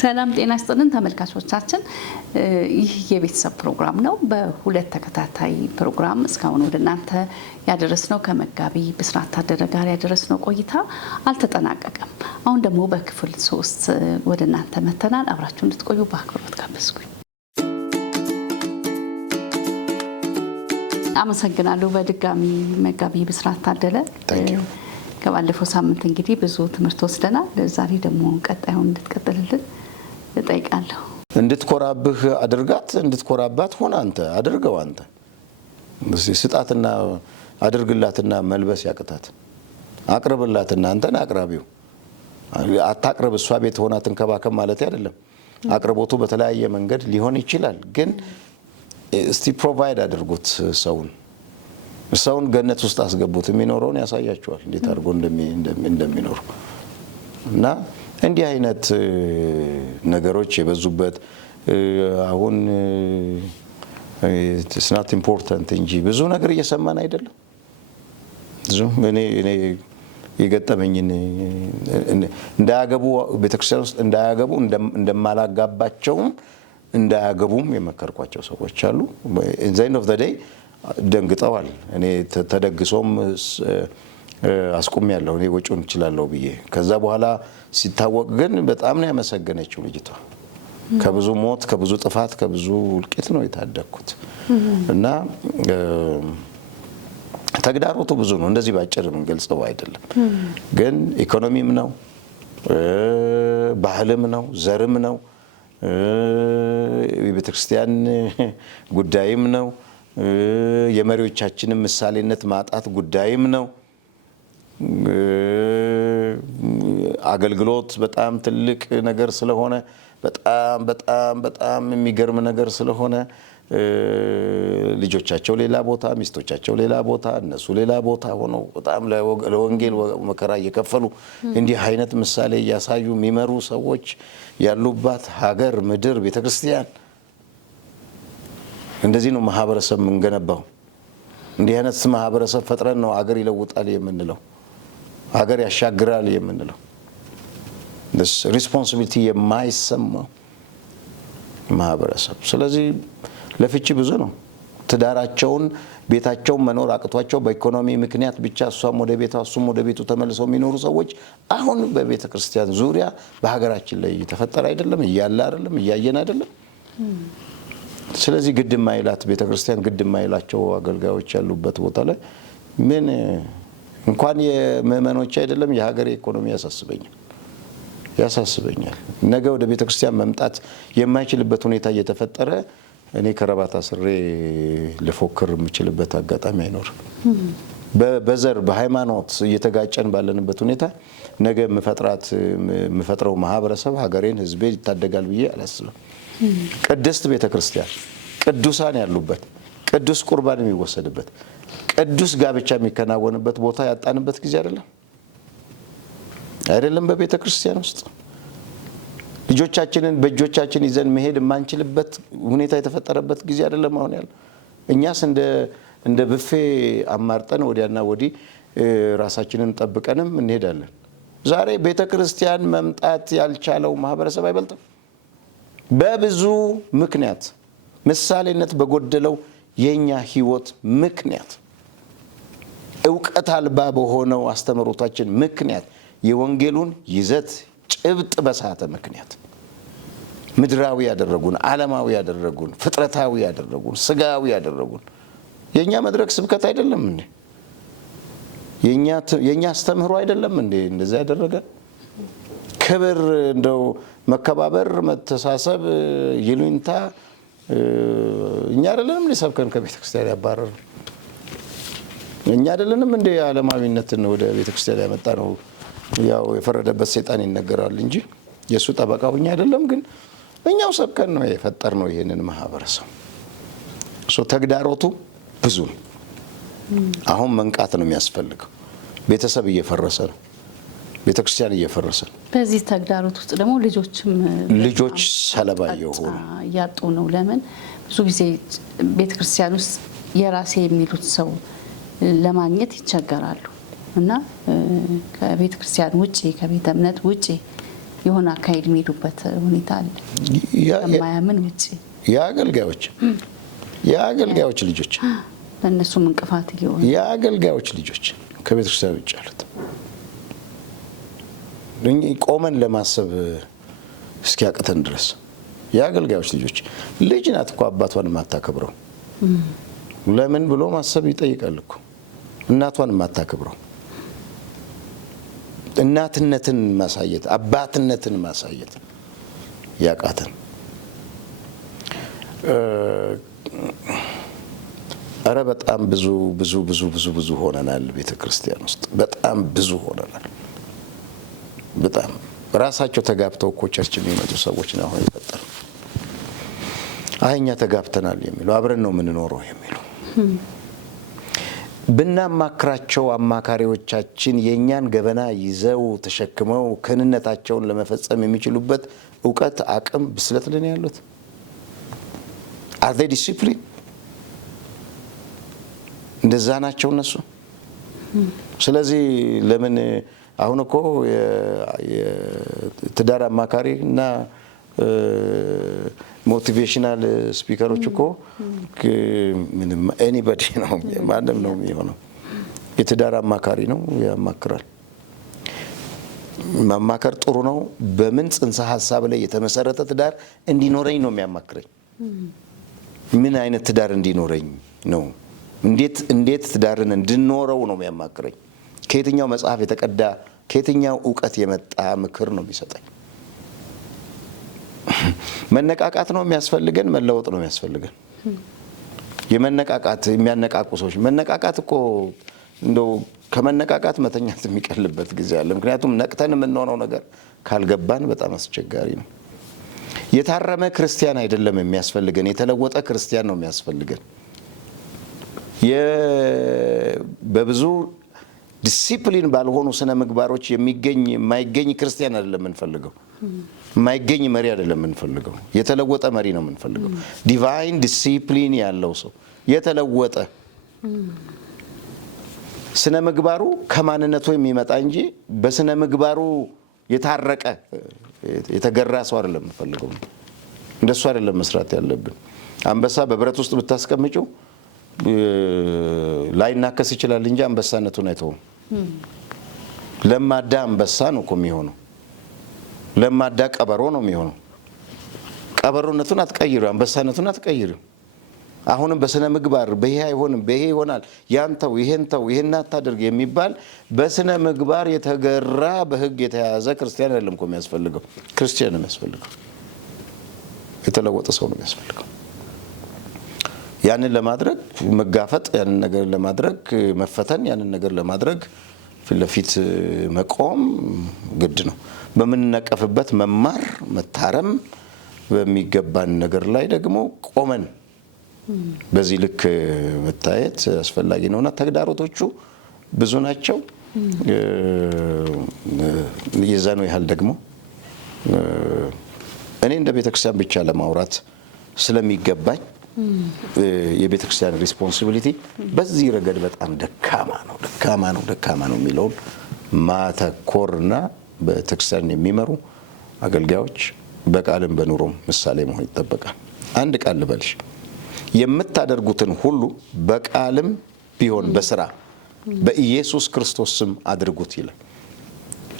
ሰላም ጤና ይስጥልን ተመልካቾቻችን ይህ የቤተሰብ ፕሮግራም ነው በሁለት ተከታታይ ፕሮግራም እስካሁን ወደ እናንተ ያደረስነው ከመጋቢ ብስራት ታደረ ጋር ያደረስነው ቆይታ አልተጠናቀቀም አሁን ደግሞ በክፍል 3 ወደ እናንተ መተናል አብራችሁ እንድትቆዩ በአክብሮት ጋብዝኩኝ አመሰግናለሁ በድጋሚ መጋቢ ብስራት ታደረ ከባለፈው ሳምንት እንግዲህ ብዙ ትምህርት ወስደናል ዛሬ ደግሞ ቀጣዩን እንድትቀጥልልን እጠይቃለሁ እንድትኮራብህ አድርጋት እንድትኮራባት ሆነ አንተ አድርገው አንተ ስጣትና አድርግላትና መልበስ ያቅታት አቅርብላትና አንተን አቅራቢው አታቅርብ እሷ ቤት ሆና ተንከባከብ ማለት አይደለም አቅርቦቱ በተለያየ መንገድ ሊሆን ይችላል ግን እስቲ ፕሮቫይድ አድርጉት ሰውን ገነት ውስጥ አስገቡት የሚኖረውን ያሳያቸዋል እንዴት አድርጎ እንደሚኖር እና እንዲህ አይነት ነገሮች የበዙበት አሁን it's not important እንጂ ብዙ ነገር እየሰማን አይደለም እኔ የገጠመኝን እንዳያገቡ ቤተክርስቲያን ውስጥ እንዳያገቡ እንደማላጋባቸውም እንዳያገቡም የመከርኳቸው ሰዎች አሉ in the end of the day ደንግጠዋል እኔ ተደግሶም አስቆም ያለው እኔ ወጪውን ይችላልው ብዬ ከዛ በኋላ ሲታወቅ ግን በጣም ነው ያመሰገነችው ልጅቷ ከብዙ ሞት ከብዙ ጥፋት ከብዙ ውልቂት ነው የታደግኩት እና ተግዳሮቱ ብዙ ነው እንደዚህ ባጭር እንገልጸው አይደለም ግን ኢኮኖሚም ነው ባህልም ነው ዘርም ነው የቤተክርስቲያን ጉዳይም ነው የመሪዎቻችንን ምሳሌነት ማጣት ጉዳይም ነው አገልግሎት በጣም ትልቅ ነገር ስለሆነ በጣም የሚገርም ነገር ስለሆነ ልጆቻቸው ሌላ ቦታ ሚስቶቻቸው ሌላ ቦታ እነሱ ሌላ ቦታ ሆነው በጣም ለወንጌል መከራ እየከፈሉ እንዲህ አይነት ምሳሌ ያሳዩ የሚመሩ ሰዎች ያሉባት ሀገር ምድር ቤተክርስቲያን እንደዚህ ነው ማህበረሰብ ምንገነባው እንዲህ አይነት ማህበረሰብ ፈጥረን ነው ሀገር ይለውጣል የምንለው ሀገር ያሻግራል የምንለው this responsibility የማይሰማው ማህበረሰብ ስለዚህ ለፍቺ ብዙ ነው ትዳራቸውን ቤታቸውን መኖር አቅቷቸው በኢኮኖሚ ምክንያት ብቻ እሷም ወደ ቤቷ እሱም ወደ ቤቱ ተመልሰው የሚኖሩ ሰዎች አሁን በቤተክርስቲያን ዙሪያ በሀገራችን ላይ ተፈጠረ አይደለም እያለ አይደለም እያየን አይደለም ስለዚህ ግድም ማይላት ቤተክርስቲያን ግድም ማይላቸው አገልጋዮች ያሉበት ቦታ ላይ ምን እንኳን የመመኖች አይደለም የሀገር ኢኮኖሚ ያሳስበኛል ነገ ወደ ቤተክርስቲያን መምጣት የማይችልበት ሁኔታ እየተፈጠረ እኔ ከረባታ ስሬ ለፎከር የምችልበት አጋጣሚ አይኖርም በዘር በሃይማኖት እየተጋጨን ባለንበት ሁኔታ ነገ መፈጥረው ማህበረሰብ ሀገሬን ህዝቤ ይታደጋል ብዬ አላስብም ቅድስት ቤተክርስቲያን ቅዱሳን ያሉበት ቅዱስ ቁርባን የሚወሰድበት ቅዱስ ጋብቻ የሚከናወንበት ቦታ ያጣንበት ጊዜ አይደለም በቤተክርስቲያን ውስጥ ልጆቻችንን በእጆቻችን ይዘን መሄድ ማንችልበት ሁኔታ የተፈጠረበት ጊዜ አይደለም አሁን ያለው እኛስ እንደ ብፌ አማርጠን ወዲያና ወዲ ራሳችንን ጠብቀንም እንሄዳለን ዛሬ ቤተክርስቲያን መምጣት ያልቻለው ማህበረሰብ አይበልጥም በብዙ ምክንያት ምሳሌነት በጎደለው የኛ ህይወት ምክንያት ዕውቀት አልባ በሆነው አስተምሮታችን ምክንያት የወንጌሉን ይዘት ጭብጥ በሳተ ምክንያት ምድራዊ ያደረጉን ዓለማዊ ያደረጉን ፍጥረታዊ ያደረጉን ስጋዊ ያደረጉን የኛ መድረክ ስብከት አይደለም እንዴ የኛ አስተምህሮ አይደለም እንዴ እንደዛ ያደረገ ክብር እንደው መከባበር መተሳሰብ ይሉንታ እኛ አይደለንም ለሰብከን ከቤተክርስቲያን ያባረር እኛ አይደለንም እንዴ ዓለማዊነትን ወደ ቤተክርስቲያን ያመጣ ነው ያው የፈረደበት ሰይጣን ይነገራል እንጂ የሱ ጠበቃው እኛ አይደለም ግን እኛው ሰብከን ነው የፈጠርነው ይሄንን ማህበረሰብ ተግዳሮቱ ብዙ አሁን መንቃት ነው የሚያስፈልገው ቤተሰብ እየፈረሰ ነው ቤተክርስቲያን እየፈረሰ በዚህ ተግዳሮት ውስጥ ደግሞ ልጆች ሰለባ የሆኑ ያጡ ነው ለምን ብዙ ጊዜ ቤተክርስቲያን ውስጥ የራሴ የሚሉት ሰው ለማግኘት ይቸገራሉ እና ከቤተ ክርስቲያን ውጪ ከቤተ እምነት ውጪ የሆነ አካሄድ የሚሄዱበት ሁኔታ አለ። ከማያምን ውጭ የአገልጋዮች ልጆች ለእነሱም እንቅፋት እየሆኑ የአገልጋዮች ልጆች ከቤተ ክርስቲያን ውጭ ያሉት ቆመን ለማሰብ እስኪያቅተን ድረስ የአገልጋዮች ልጆች ልጅ ናት እኮ አባቷን የማታከብረው ለምን ብሎ ማሰብ ይጠይቃል እኮ። እናቷን የማታከብረው እናትነትን ማሳየት አባትነትን ማሳየት ያቃተን አረ በጣም ብዙ ሆነናል። ቤተክርስቲያን ውስጥ በጣም ብዙ ሆነናል። በጣም ራሳቸው ተጋብተው እኮ ቸርች የሚመጡ ሰዎች ነው አሁን ይፈጠሩ። እኛ ተጋብተናል የሚሉ አብረን ነው የምንኖረው የሚሉ ብናማክራቸው አማካሪዎቻችን የኛን ገበና ይዘው ተሸክመው ክህነታቸውን ለመፈጸም የሚችሉበት ዕውቀት፣ አቅም፣ ብስለት ለኔ ያሉት are they discipline እንደዛ ናቸው እነሱ። ስለዚህ ለምን አሁን እኮ የትዳር አማካሪ እና ሞቲቬሽናል ስፒከሮች እኮ ምንም ኤኒባዲ ነው ማንም ነው የሚሆነው። የትዳር አማካሪ ነው ያማክራል። ማማከር ጥሩ ነው። በምን ጽንሰ ሐሳብ ላይ የተመሰረተ ትዳር እንዲኖረኝ ነው የሚያማክረኝ። ምን አይነት ትዳር እንዲኖረኝ ነው፣ እንዴት ትዳርን እንድኖረው ነው የሚያማክረኝ። ከየትኛው መጽሐፍ የተቀዳ ከየትኛው ዕውቀት የመጣ ምክር ነው የሚሰጠኝ። መነቃቃት ነው የሚያስፈልገን፣ መለወጥ ነው የሚያስፈልገን። የመነቃቃት የሚያነቃቁ ሰዎች መነቃቃት እኮ እንደው ከመነቃቃት መተኛት የሚቀልበት ጊዜ አለ። ምክንያቱም ነቅተን የምንሆነው ነገር ካልገባን በጣም አስቸጋሪ ነው። የታረመ ክርስቲያን አይደለም የሚያስፈልገን፣ የተለወጠ ክርስቲያን ነው የሚያስፈልገን። በብዙ ዲሲፕሊን ባልሆኑ ስነ ምግባሮች የማይገኝ ክርስቲያን አይደለም የምንፈልገው። የማይገኝ መሪ አይደለም የምንፈልገው። የተለወጠ መሪ ነው የምንፈልገው። ዲቫይን ዲሲፕሊን ያለው ሰው የተለወጠ ስነ ምግባሩ ከማንነቱ የሚመጣ እንጂ በስነ ምግባሩ የታረቀ የተገራ ሰው አይደለም የምንፈልገው። እንደሱ አይደለም መስራት ያለብን። አንበሳ በብረት ውስጥ ብታስቀምጪው ላይናከስ ይችላል እንጂ አንበሳነቱን አይተውም። ለማዳ አንበሳ ነው እኮ የሚሆነው። ለማዳ ቀበሮ ነው የሚሆነው። ቀበሮነቱን አትቀይሪው፣ አንበሳነቱን አትቀይሪው። አሁንም በስነ ምግባር በይሄ አይሆንም በይሄ ይሆናል ያንተው ይሄንተው ይሄን አታድርግ የሚባል በስነ ምግባር የተገራ በሕግ የተያዘ ክርስቲያን አይደለም እኮ የሚያስፈልገው። ክርስቲያን ነው የሚያስፈልገው። የተለወጠ ሰው ነው የሚያስፈልገው። ያንን ለማድረግ መጋፈጥ፣ ያንን ነገር ለማድረግ መፈተን፣ ያንን ነገር ለማድረግ ፊት ለፊት መቆም ግድ ነው። በምንነቀፍበት መማር፣ መታረም፣ በሚገባን ነገር ላይ ደግሞ ቆመን በዚህ ልክ መታየት አስፈላጊ ነውና ተግዳሮቶቹ ብዙ ናቸው። የዛኑ ያህል ደግሞ እኔ እንደ ቤተክርስቲያን ብቻ ለማውራት ስለሚገባኝ የቤተክርስቲያን ሪስፖንሲቢሊቲ በዚህ ረገድ በጣም ደካማ ነው የሚለውን ማተኮርና ቤተክርስቲያን የሚመሩ አገልጋዮች በቃልም በኑሮም ምሳሌ መሆን ይጠበቃል። አንድ ቃል ልበልሽ፣ የምታደርጉትን ሁሉ በቃልም ቢሆን በስራ በኢየሱስ ክርስቶስ ስም አድርጉት ይላል።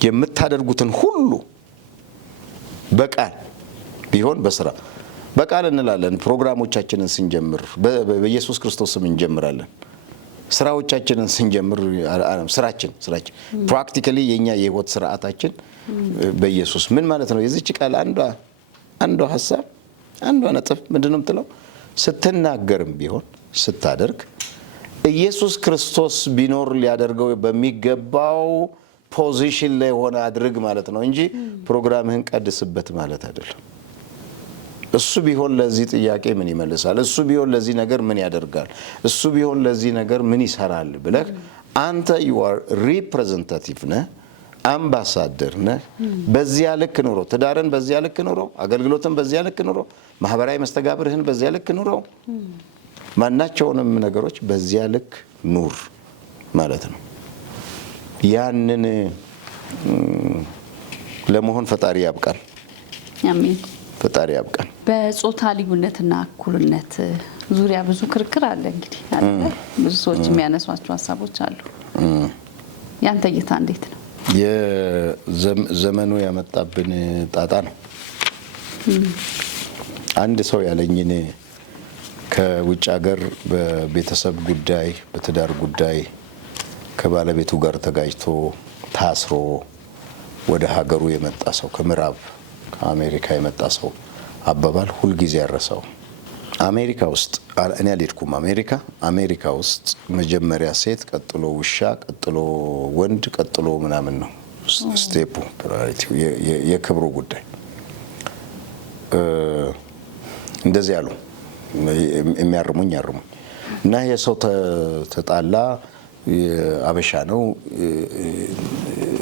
የምታደርጉትን ሁሉ በቃል ቢሆን በስራ በቃል እንላለን። ፕሮግራሞቻችንን ስንጀምር በኢየሱስ ክርስቶስ ስም እንጀምራለን። ስራዎቻችንን ስንጀምር ስራችን ፕራክቲካሊ የኛ የህይወት ስርዓታችን በኢየሱስ ምን ማለት ነው? የዚች ቃል አንዷ ሐሳብ አንዷ ነጥብ ምንድነው የምትለው? ስትናገርም ቢሆን ስታደርግ ኢየሱስ ክርስቶስ ቢኖር ሊያደርገው በሚገባው ፖዚሽን ላይ ሆነ አድርግ ማለት ነው እንጂ ፕሮግራምህን ቀድስበት ማለት አይደለም። እሱ ቢሆን ለዚህ ጥያቄ ምን ይመልሳል? እሱ ቢሆን ለዚህ ነገር ምን ያደርጋል? እሱ ቢሆን ለዚህ ነገር ምን ይሰራል ብለህ አንተ you are representative ነህ፣ አምባሳደር ነህ። በዚያ ልክ ኑሮ፣ ትዳርን በዚያ ልክ ኑሮ፣ አገልግሎትን በዚያ ልክ ኑሮ፣ ማህበራዊ መስተጋብርህን በዚያ ልክ ኑሮ፣ ማናቸውንም ነገሮች በዚያ ልክ ኑር ማለት ነው። ያንን ለመሆን ፈጣሪ ያብቃን። አሜን። ፈጣሪ ያብቃን። በጾታ ልዩነትና እኩልነት ዙሪያ ብዙ ክርክር አለ እንግዲህ አይደል? ብዙ ሰዎች የሚያነሷቸው ሀሳቦች አሉ። ያንተ እይታ እንዴት ነው? የዘመኑ ያመጣብን ጣጣ ነው። አንድ ሰው ያለኝን ከውጭ ሀገር በቤተሰብ ጉዳይ በትዳር ጉዳይ ከባለቤቱ ጋር ተጋጭቶ ታስሮ ወደ ሀገሩ የመጣ ሰው ከምዕራብ ከአሜሪካ የመጣ ሰው አባባል ሁልጊዜ ያረሰው አሜሪካ ውስጥ እኔ አልሄድኩም። አሜሪካ ውስጥ መጀመሪያ ሴት፣ ቀጥሎ ውሻ፣ ቀጥሎ ወንድ፣ ቀጥሎ ምናምን ነው ስቴፑ ፕራዮሪቲው የክብሩ ጉዳይ እንደዚህ ያሉ የሚያርሙኝ እና የሰው ተጣላ አበሻ ነው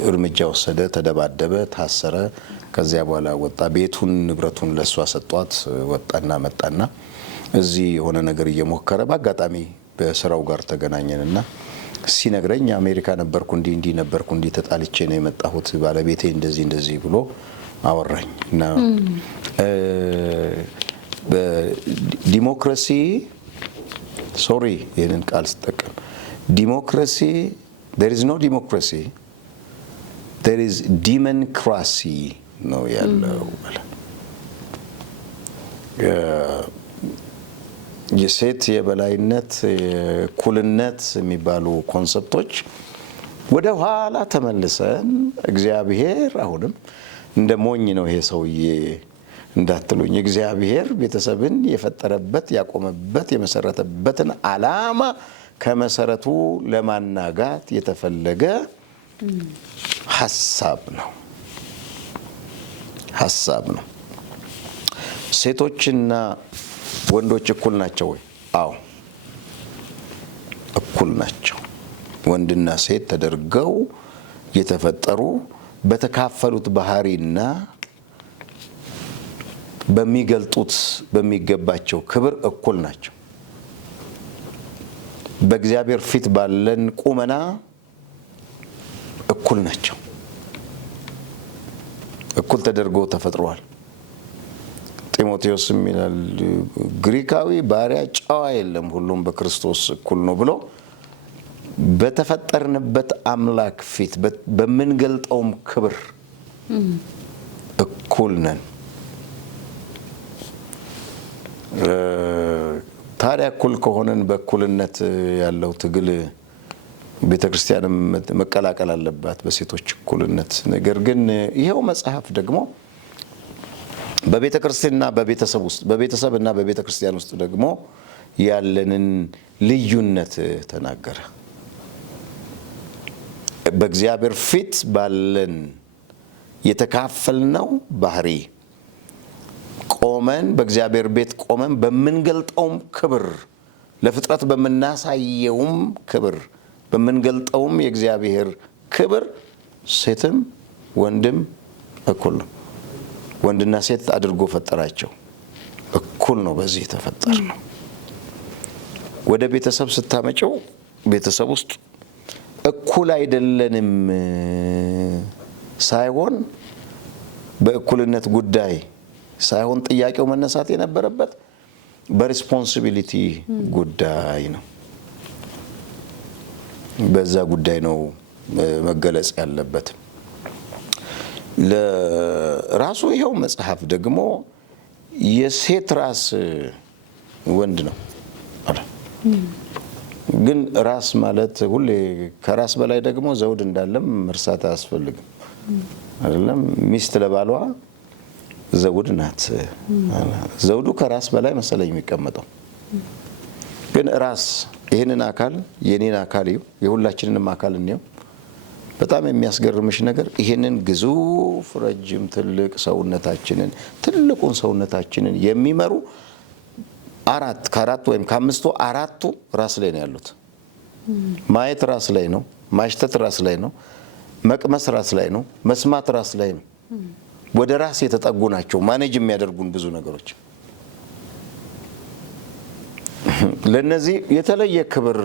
እርምጃ ወሰደ፣ ተደባደበ፣ ታሰረ። ከዚያ በኋላ ወጣ። ቤቱን ንብረቱን ለሷ ሰጧት። ወጣና መጣና እዚህ የሆነ ነገር እየሞከረ በአጋጣሚ በስራው ጋር ተገናኘንና ሲነግረኝ አሜሪካ ነበርኩ እንዲህ ነበርኩ እንዲህ ተጣልቼ ነው የመጣሁት ባለቤቴ እንደዚህ ብሎ አወራኝ እና በዲሞክራሲ ሶሪ ይህንን ቃል ስጠቀም ዲሞክራሲ there is no democracy there is democracy ነው ያለው። የሴት የበላይነት የእኩልነት የሚባሉ ኮንሰፕቶች ወደ ኋላ ተመልሰን እግዚአብሔር አሁንም እንደ ሞኝ ነው ይሄ ሰውዬ እንዳትሉኝ፣ እግዚአብሔር ቤተሰብን የፈጠረበት ያቆመበት የመሰረተበትን ዓላማ ከመሰረቱ ለማናጋት የተፈለገ ሐሳብ ነው። ሴቶችና ወንዶች እኩል ናቸው ወይ? አዎ እኩል ናቸው። ወንድና ሴት ተደርገው የተፈጠሩ በተካፈሉት ባህሪና በሚገልጡት በሚገባቸው ክብር እኩል ናቸው። በእግዚአብሔር ፊት ባለን ቁመና እኩል ናቸው። እኩል ተደርጎ ተፈጥሯል። ጢሞቴዎስም ይላል ግሪካዊ ባሪያ ጨዋ የለም ሁሉም በክርስቶስ እኩል ነው ብሎ በተፈጠርንበት አምላክ ፊት በምንገልጠውም ክብር እኩል ነን። ታዲያ እኩል ከሆነን በእኩልነት ያለው ትግል ቤተክርስቲያንም መቀላቀል አለባት በሴቶች እኩልነት። ነገር ግን ይሄው መጽሐፍ ደግሞ በቤተክርስቲያንና በቤተሰብ ውስጥ በቤተሰብና በቤተክርስቲያን ውስጥ ደግሞ ያለንን ልዩነት ተናገረ። በእግዚአብሔር ፊት ባለን የተካፈልነው ባህሪ ቆመን በእግዚአብሔር ቤት ቆመን በምንገልጠውም ክብር ለፍጥረት በመናሳየውም ክብር በምንገልጠውም የእግዚአብሔር ክብር ሴትም ወንድም እኩል ነው። ወንድና ሴት አድርጎ ፈጠራቸው። እኩል ነው። በዚህ ተፈጠር ነው። ወደ ቤተሰብ ስታመጨው ቤተሰብ ውስጥ እኩል አይደለንም ሳይሆን በእኩልነት ጉዳይ ሳይሆን ጥያቄው መነሳት የነበረበት በሪስፖንሲቢሊቲ ጉዳይ ነው። በዛ ጉዳይ ነው መገለጽ ያለበት። ለራሱ ይሄው መጽሐፍ ደግሞ የሴት ራስ ወንድ ነው አለ። ግን ራስ ማለት ሁሌ ከራስ በላይ ደግሞ ዘውድ እንዳለም መርሳት አያስፈልግም አይደለም። ሚስት ለባሏ ዘውድ ናት። ዘውዱ ከራስ በላይ መሰለኝ የሚቀመጠው። ግን ራስ ይሄንን አካል የኔን አካል የሁላችንንም አካል ነው። በጣም የሚያስገርምሽ ነገር ይሄንን ግዙፍ ረጅም ትልቅ ሰውነታችንን ትልቁን ሰውነታችንን የሚመሩ ከአራት ወይም ከአምስቱ አራቱ ራስ ላይ ነው ያሉት። ማየት ራስ ላይ ነው። ማሽተት ራስ ላይ ነው። መቅመስ ራስ ላይ ነው። መስማት ራስ ላይ ነው። ወደ ራስ የተጠጉ ናቸው ማኔጅ የሚያደርጉን ብዙ ነገሮች። ለነዚህ የተለየ ክብር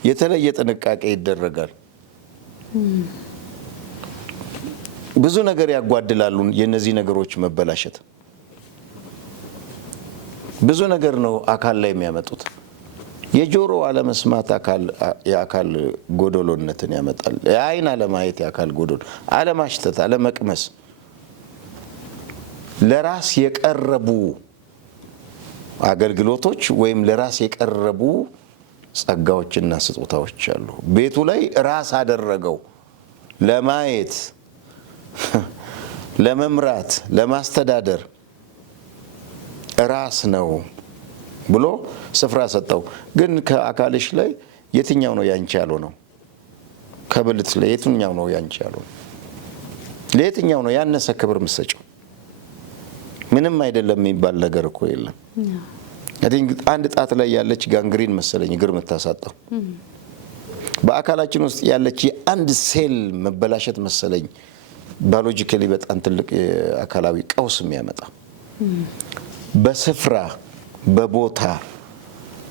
የተለየ ጥንቃቄ ይደረጋል። ብዙ ነገር ያጓድላሉ። የነዚህ ነገሮች መበላሸት ብዙ ነገር ነው አካል ላይ የሚያመጡት። የጆሮ አለመስማት የአካል ጎዶሎነትን ያመጣል። የአይን አለማየት የአካል ጎዶሎ፣ አለማሽተት፣ አለመቅመስ፣ ለራስ የቀረቡ አገልግሎቶች ወይም ለራስ የቀረቡ ጸጋዎችና ስጦታዎች አሉ። ቤቱ ላይ ራስ አደረገው ለማየት፣ ለመምራት፣ ለማስተዳደር ራስ ነው ብሎ ስፍራ ሰጠው። ግን ከአካልሽ ላይ የትኛው ነው ያንቺ ያልሆነው? ከብልት ላይ የትኛው ነው ያንቺ ያልሆነው? ለየትኛው ነው ያነሰ ክብር የምትሰጪው? ምንም አይደለም የሚባል ነገር እኮ የለም። አንድ ጣት ላይ ያለች ጋንግሪን መሰለኝ እግር የምታሳጣው። በአካላችን ውስጥ ያለች የአንድ ሴል መበላሸት መሰለኝ ባዮሎጂካሊ በጣም ትልቅ አካላዊ ቀውስ የሚያመጣ። በስፍራ በቦታ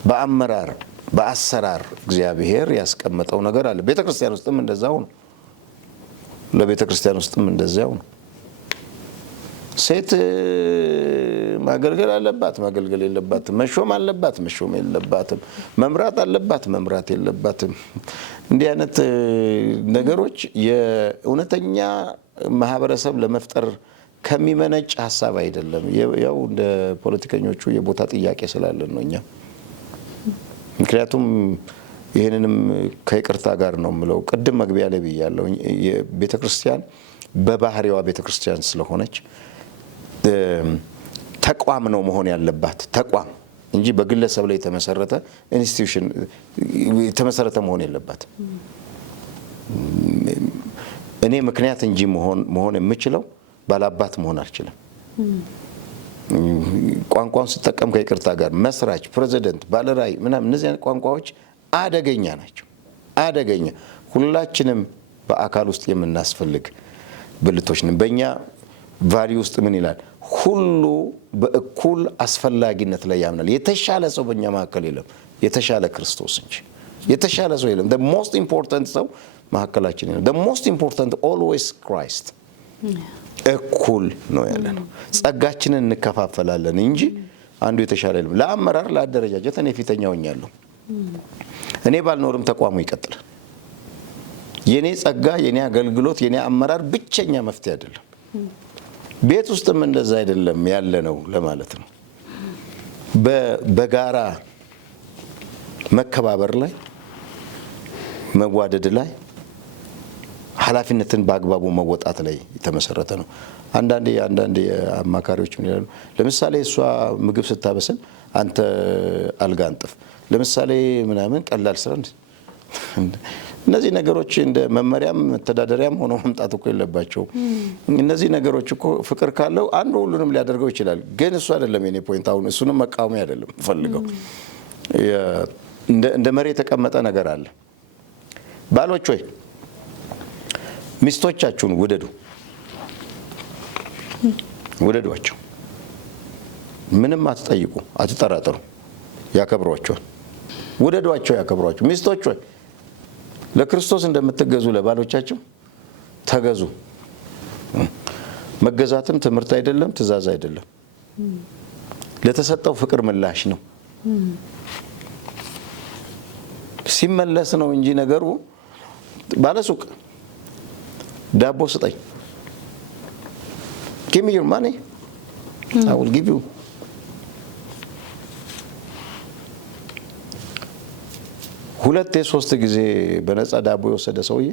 በአመራር በአሰራር እግዚአብሔር ያስቀመጠው ነገር አለ። ቤተ ክርስቲያን ውስጥም እንደዛው ነው። ለቤተ ክርስቲያን ውስጥም እንደዛው ነው። ሴት ማገልገል አለባት፣ ማገልገል የለባትም። መሾም አለባት፣ መሾም የለባትም። መምራት አለባት፣ መምራት የለባትም። እንዲህ አይነት ነገሮች የእውነተኛ ማህበረሰብ ለመፍጠር ከሚመነጭ ሀሳብ አይደለም። ያው እንደ ፖለቲከኞቹ የቦታ ጥያቄ ስላለን ነው እኛ። ምክንያቱም ይህንንም ከይቅርታ ጋር ነው የምለው። ቅድም መግቢያ ላይ ብያለሁ። ቤተ ክርስቲያን በባህሪዋ ቤተ ክርስቲያን ስለሆነች ተቋም ነው መሆን ያለባት፣ ተቋም እንጂ በግለሰብ ላይ የተመሰረተ ኢንስቲትዩሽን የተመሰረተ መሆን የለባት። እኔ ምክንያት እንጂ መሆን የምችለው ባላባት መሆን አልችልም። ቋንቋውን ስጠቀም ከይቅርታ ጋር መስራች፣ ፕሬዚደንት፣ ባለራዕይ ምናምን እነዚህ አይነት ቋንቋዎች አደገኛ ናቸው። አደገኛ። ሁላችንም በአካል ውስጥ የምናስፈልግ ብልቶች ነን። በእኛ ቫልዩ ውስጥ ምን ይላል? ሁሉ በእኩል አስፈላጊነት ላይ ያምናል። የተሻለ ሰው በእኛ መካከል የለም፣ የተሻለ ክርስቶስ እንጂ የተሻለ ሰው የለም። the most important ሰው መካከላችን የለም። the most important always Christ። እኩል ነው ያለ ነው። ጸጋችንን እንከፋፈላለን እንጂ አንዱ የተሻለ የለም። ለአመራር ለአደረጃጀት እኔ ፊተኛ ሆኛለሁ። እኔ ባልኖርም ተቋሙ ይቀጥላል። የኔ ጸጋ፣ የኔ አገልግሎት፣ የኔ አመራር ብቸኛ መፍትሄ አይደለም። ቤት ውስጥም እንደዛ አይደለም ያለ ነው ለማለት ነው። በጋራ መከባበር ላይ፣ መዋደድ ላይ፣ ኃላፊነትን በአግባቡ መወጣት ላይ የተመሰረተ ነው። አንዳንዴ አማካሪዎች ምን ይላሉ? ለምሳሌ እሷ ምግብ ስታበስል አንተ አልጋ አንጥፍ፣ ለምሳሌ ምናምን ቀላል ስራ። እነዚህ ነገሮች እንደ መመሪያም መተዳደሪያም ሆነው መምጣት እኮ የለባቸውም። እነዚህ ነገሮች እኮ ፍቅር ካለው አንዱ ሁሉንም ሊያደርገው ይችላል። ግን እሱ አይደለም የኔ ፖይንት። አሁን እሱንም መቃወሚያ አይደለም ፈልገው። እንደ መሪ የተቀመጠ ነገር አለ። ባሎች ወይ ሚስቶቻችሁን ውደዱ፣ ውደዷቸው። ምንም አትጠይቁ፣ አትጠራጠሩ። ያከብሯቸዋል። ውደዷቸው፣ ያከብሯቸው። ሚስቶች ወይ ለክርስቶስ እንደምትገዙ ለባሎቻችሁ ተገዙ። መገዛትም ትምህርት አይደለም፣ ትእዛዝ አይደለም። ለተሰጠው ፍቅር ምላሽ ነው። ሲመለስ ነው እንጂ ነገሩ ባለሱቅ ዳቦ ስጠኝ፣ give me your money, I will give you። ሁለት የሶስት ጊዜ በነፃ ዳቦ የወሰደ ሰውዬ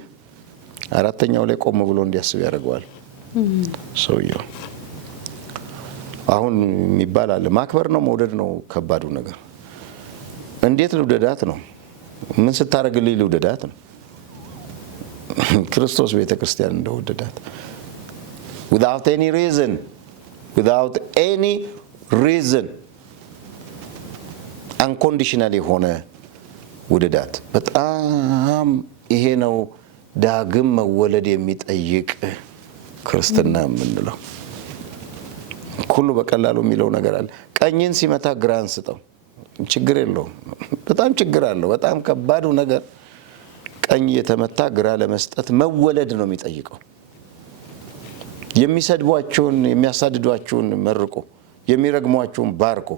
አራተኛው ላይ ቆም ብሎ እንዲያስብ ያደርገዋል ሰውየው። አሁን የሚባል አለ፣ ማክበር ነው መውደድ ነው ከባዱ ነገር። እንዴት ልውደዳት ነው? ምን ስታደርግልኝ ልውደዳት ነው? ክርስቶስ ቤተ ክርስቲያን እንደወደዳት without any reason unconditional የሆነ ውደዳት። በጣም ይሄ ነው ዳግም መወለድ የሚጠይቅ ክርስትና የምንለው። ሁሉ በቀላሉ የሚለው ነገር አለ። ቀኝን ሲመታ ግራን ስጠው፣ ችግር የለውም። በጣም ችግር አለው። በጣም ከባዱ ነገር ቀኝ የተመታ ግራ ለመስጠት መወለድ ነው የሚጠይቀው። የሚሰድቧችሁን የሚያሳድዷችሁን መርቁ፣ የሚረግሟችሁን ባርኩ።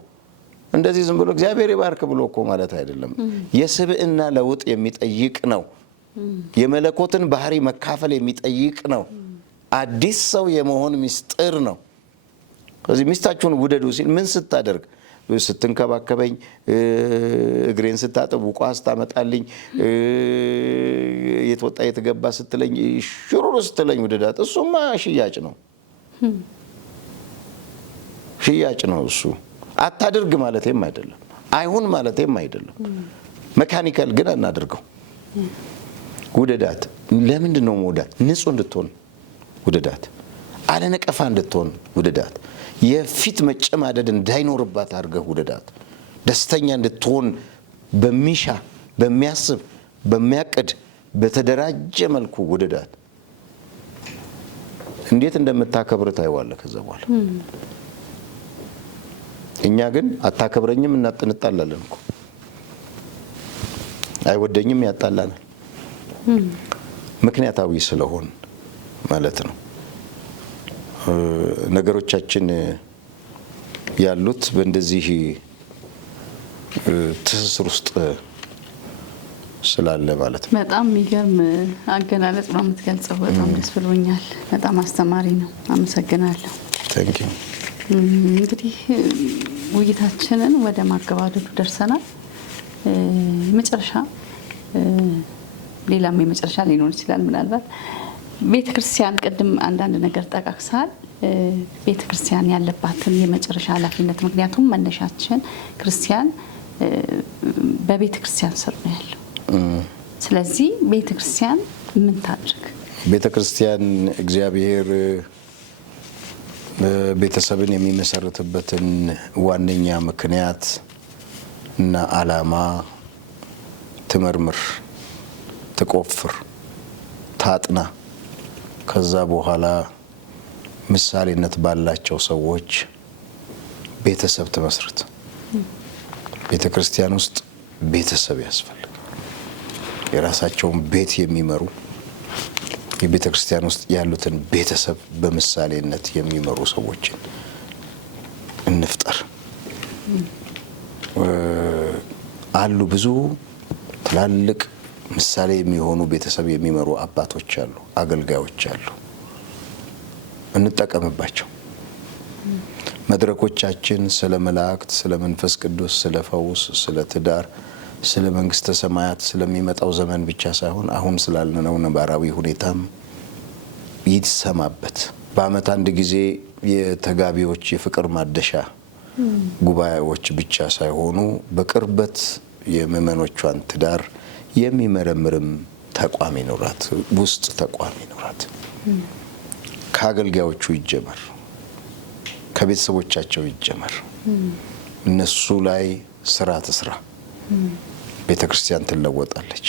እንደዚህ ዝም ብሎ እግዚአብሔር ይባርክ ብሎ እኮ ማለት አይደለም። የስብዕና ለውጥ የሚጠይቅ ነው። የመለኮትን ባህሪ መካፈል የሚጠይቅ ነው። አዲስ ሰው የመሆን ምስጢር ነው። ስለዚህ ሚስታችሁን ውደዱ ሲል ምን ስታደርግ? ስትንከባከበኝ፣ እግሬን ስታጥብ፣ ውቋ ስታመጣልኝ፣ የተወጣ የተገባ ስትለኝ፣ ሽሩሩ ስትለኝ ውደዳት። እሱማ ሽያጭ ነው፣ ሽያጭ ነው እሱ። አታድርግ ማለቴም አይደለም፣ አይሁን ማለቴም አይደለም። መካኒካል ግን አናድርገው። ውደዳት። ለምንድን ነው መውዳት? ንጹህ እንድትሆን ውደዳት። አለነቀፋ እንድትሆን ውደዳት። የፊት መጨማደድ እንዳይኖርባት አድርገህ ውደዳት። ደስተኛ እንድትሆን በሚሻ በሚያስብ በሚያቅድ በተደራጀ መልኩ ውደዳት። እንዴት እንደምታከብር ታይዋለህ ከዛ በኋላ። እኛ ግን አታከብረኝም እንጣላለን እኮ። አይወደኝም ያጣላናል። ምክንያታዊ ስለሆን ማለት ነው። ነገሮቻችን ያሉት በእንደዚህ ትስስር ውስጥ ስላለ ማለት ነው። በጣም የሚገርም አገላለጽ ነው የምትገልጸው። በጣም ደስ ብሎኛል። በጣም አስተማሪ ነው። አመሰግናለሁ። ታንክ ዩ። እንግዲህ ውይይታችንን ወደ ማገባደዱ ደርሰናል። መጨረሻ ሌላም የመጨረሻ ሊኖር ይችላል ምናልባት ቤተክርስቲያን ቅድም አንዳንድ ነገር ጠቃቅሳል። ቤተክርስቲያን ያለባትን የመጨረሻ ኃላፊነት፣ ምክንያቱም መነሻችን ክርስቲያን በቤተክርስቲያን ስር ነው ያለው። ስለዚህ ቤተክርስቲያን ምን ታድርግ? ቤተክርስቲያን እግዚአብሔር ቤተሰብን የሚመሰርትበትን ዋነኛ ምክንያት እና ዓላማ ትመርምር፣ ትቆፍር፣ ታጥና ከዛ በኋላ ምሳሌነት ባላቸው ሰዎች ቤተሰብ ትመስርት። ቤተ ክርስቲያን ውስጥ ቤተሰብ ያስፈልጋል። የራሳቸውን ቤት የሚመሩ የቤተ ክርስቲያን ውስጥ ያሉትን ቤተሰብ በምሳሌነት የሚመሩ ሰዎችን እንፍጠር። አሉ ብዙ ትላልቅ ምሳሌ የሚሆኑ ቤተሰብ የሚመሩ አባቶች አሉ፣ አገልጋዮች አሉ። እንጠቀምባቸው። መድረኮቻችን ስለ መላእክት፣ ስለ መንፈስ ቅዱስ፣ ስለ ፈውስ፣ ስለ ትዳር፣ ስለ መንግስተ ሰማያት ስለሚመጣው ዘመን ብቻ ሳይሆን አሁን ስላለነው ነባራዊ ሁኔታም ይሰማበት። በዓመት አንድ ጊዜ የተጋቢዎች የፍቅር ማደሻ ጉባኤዎች ብቻ ሳይሆኑ በቅርበት የምእመኖቿን ትዳር የሚመረምርም ተቋም ይኖራት፣ ውስጥ ተቋም ይኖራት። ከአገልጋዮቹ ይጀመር፣ ከቤተሰቦቻቸው ይጀመር። እነሱ ላይ ስራ ትስራ። ቤተ ክርስቲያን ትለወጣለች።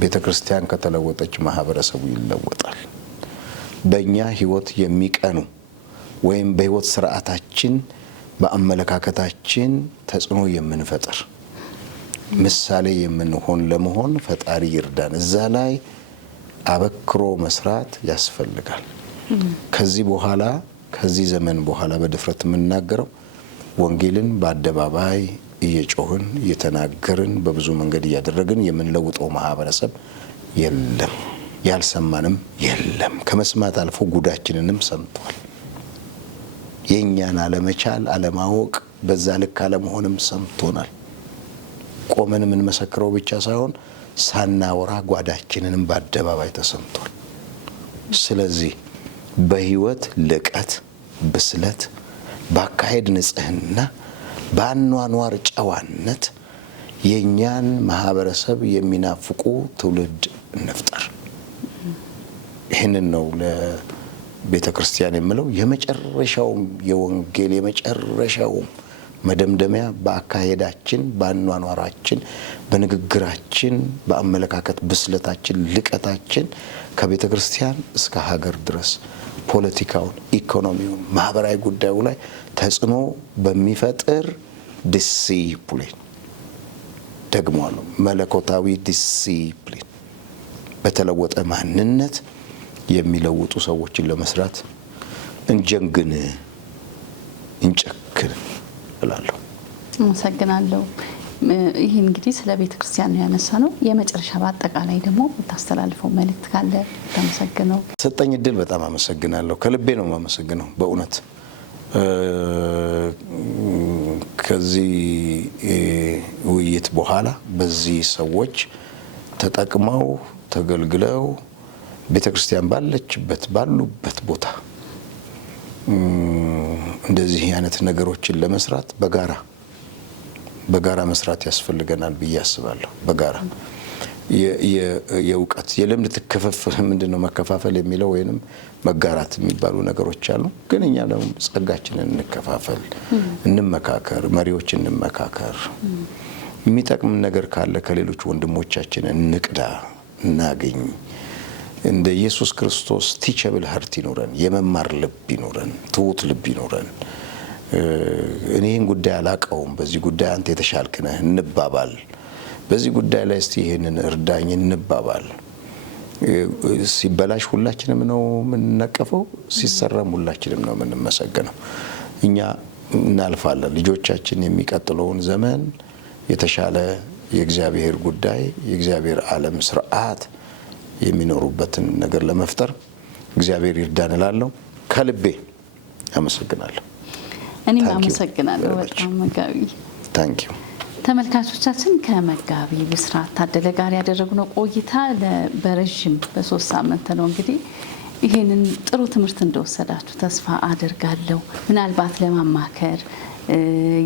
ቤተ ክርስቲያን ከተለወጠች ማህበረሰቡ ይለወጣል። በእኛ ህይወት የሚቀኑ ወይም በህይወት ስርዓታችን በአመለካከታችን ተጽዕኖ የምንፈጥር ምሳሌ የምንሆን ለመሆን ፈጣሪ ይርዳን። እዛ ላይ አበክሮ መስራት ያስፈልጋል። ከዚህ በኋላ ከዚህ ዘመን በኋላ በድፍረት የምናገረው ወንጌልን በአደባባይ እየጮህን እየተናገርን በብዙ መንገድ እያደረግን የምንለውጠው ማህበረሰብ የለም። ያልሰማንም የለም። ከመስማት አልፎ ጉዳችንንም ሰምቷል። የእኛን አለመቻል፣ አለማወቅ፣ በዛ ልክ አለመሆንም ሰምቶናል። ቆመን የምንመሰክረው ብቻ ሳይሆን ሳናወራ ጓዳችንንም በአደባባይ ተሰምቷል። ስለዚህ በህይወት ልቀት፣ ብስለት፣ በአካሄድ ንጽህና፣ በአኗኗር ጨዋነት የእኛን ማህበረሰብ የሚናፍቁ ትውልድ እንፍጠር። ይህንን ነው ለቤተ ክርስቲያን የምለው። የመጨረሻውም የወንጌል የመጨረሻውም መደምደሚያ በአካሄዳችን፣ በአኗኗራችን፣ በንግግራችን፣ በአመለካከት ብስለታችን፣ ልቀታችን ከቤተ ክርስቲያን እስከ ሀገር ድረስ ፖለቲካውን፣ ኢኮኖሚውን፣ ማህበራዊ ጉዳዩ ላይ ተጽዕኖ በሚፈጥር ዲሲፕሊን፣ ደግሞአለሁ መለኮታዊ ዲሲፕሊን በተለወጠ ማንነት የሚለውጡ ሰዎችን ለመስራት እንጀንግን እንጨክን እላለሁ። አመሰግናለሁ። ይህ እንግዲህ ስለ ቤተ ክርስቲያን ነው ያነሳ ነው። የመጨረሻ በአጠቃላይ ደግሞ የምታስተላልፈው መልእክት ካለ ታመሰግነው። ሰጠኝ እድል በጣም አመሰግናለሁ። ከልቤ ነው የማመሰግነው በእውነት ከዚህ ውይይት በኋላ በዚህ ሰዎች ተጠቅመው ተገልግለው ቤተ ክርስቲያን ባሉበት ቦታ እንደዚህ አይነት ነገሮችን ለመስራት በጋራ መስራት ያስፈልገናል ብዬ አስባለሁ። በጋራ የእውቀት የልምድ ትከፋፈል ምንድነው መከፋፈል የሚለው ወይንም መጋራት የሚባሉ ነገሮች አሉ። ግን እኛ ደግሞ ጸጋችንን እንከፋፈል፣ እንመካከር፣ መሪዎች እንመካከር። የሚጠቅም ነገር ካለ ከሌሎች ወንድሞቻችን እንቅዳ፣ እናገኝ። እንደ ኢየሱስ ክርስቶስ ቲቸብል ሀርት ይኖረን፣ የመማር ልብ ይኖረን፣ ትሁት ልብ ይኖረን። እኔን ጉዳይ አላቀውም፣ በዚህ ጉዳይ አንተ የተሻልክ ነህ እንባባል። በዚህ ጉዳይ ላይ እስቲ ይሄንን እርዳኝ እንባባል። ሲበላሽ ሁላችንም ነው የምንነቀፈው፣ ሲሰራም ሁላችንም ነው የምንመሰገነው። እኛ እናልፋለን። ልጆቻችን የሚቀጥለውን ዘመን የተሻለ የእግዚአብሔር ጉዳይ የእግዚአብሔር ዓለም ስርዓት የሚኖሩበትን ነገር ለመፍጠር እግዚአብሔር ይርዳን እላለሁ። ከልቤ አመሰግናለሁ። እኔም አመሰግናለሁ በጣም መጋቢ። ታንኪዩ። ተመልካቾቻችን ከመጋቢ ብስራት ታደለ ጋር ያደረግነው ቆይታ በረዥም በ3 ሳምንት ነው። እንግዲህ ይሄንን ጥሩ ትምህርት እንደወሰዳችሁ ተስፋ አደርጋለሁ። ምናልባት ለማማከር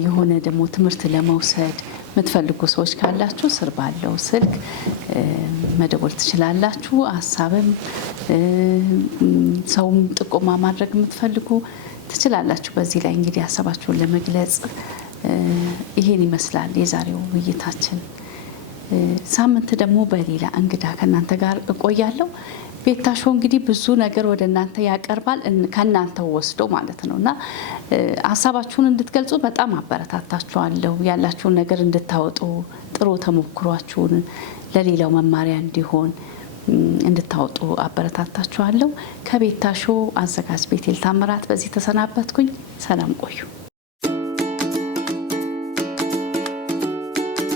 የሆነ ደግሞ ትምህርት ለመውሰድ የምትፈልጉ ሰዎች ካላችሁ ስር ባለው ስልክ መደወል ትችላላችሁ። ሀሳብም ሰውም ጥቆማ ማድረግ የምትፈልጉ ትችላላችሁ። በዚህ ላይ እንግዲህ ሀሳባችሁን ለመግለጽ ይሄን ይመስላል የዛሬው ውይይታችን። ሳምንት ደግሞ በሌላ እንግዳ ከእናንተ ጋር እቆያለሁ። ቤታሾ እንግዲህ ብዙ ነገር ወደ እናንተ ያቀርባል ከእናንተ ወስዶ ማለት ነው እና ሀሳባችሁን እንድትገልጹ በጣም አበረታታችኋለሁ። ያላችሁን ነገር እንድታወጡ ጥሩ ተሞክሯችሁን ለሌላው መማሪያ እንዲሆን እንድታወጡ አበረታታችኋለሁ። ከቤታሾ አዘጋጅ ቤቴል ታምራት በዚህ ተሰናበትኩኝ። ሰላም ቆዩ።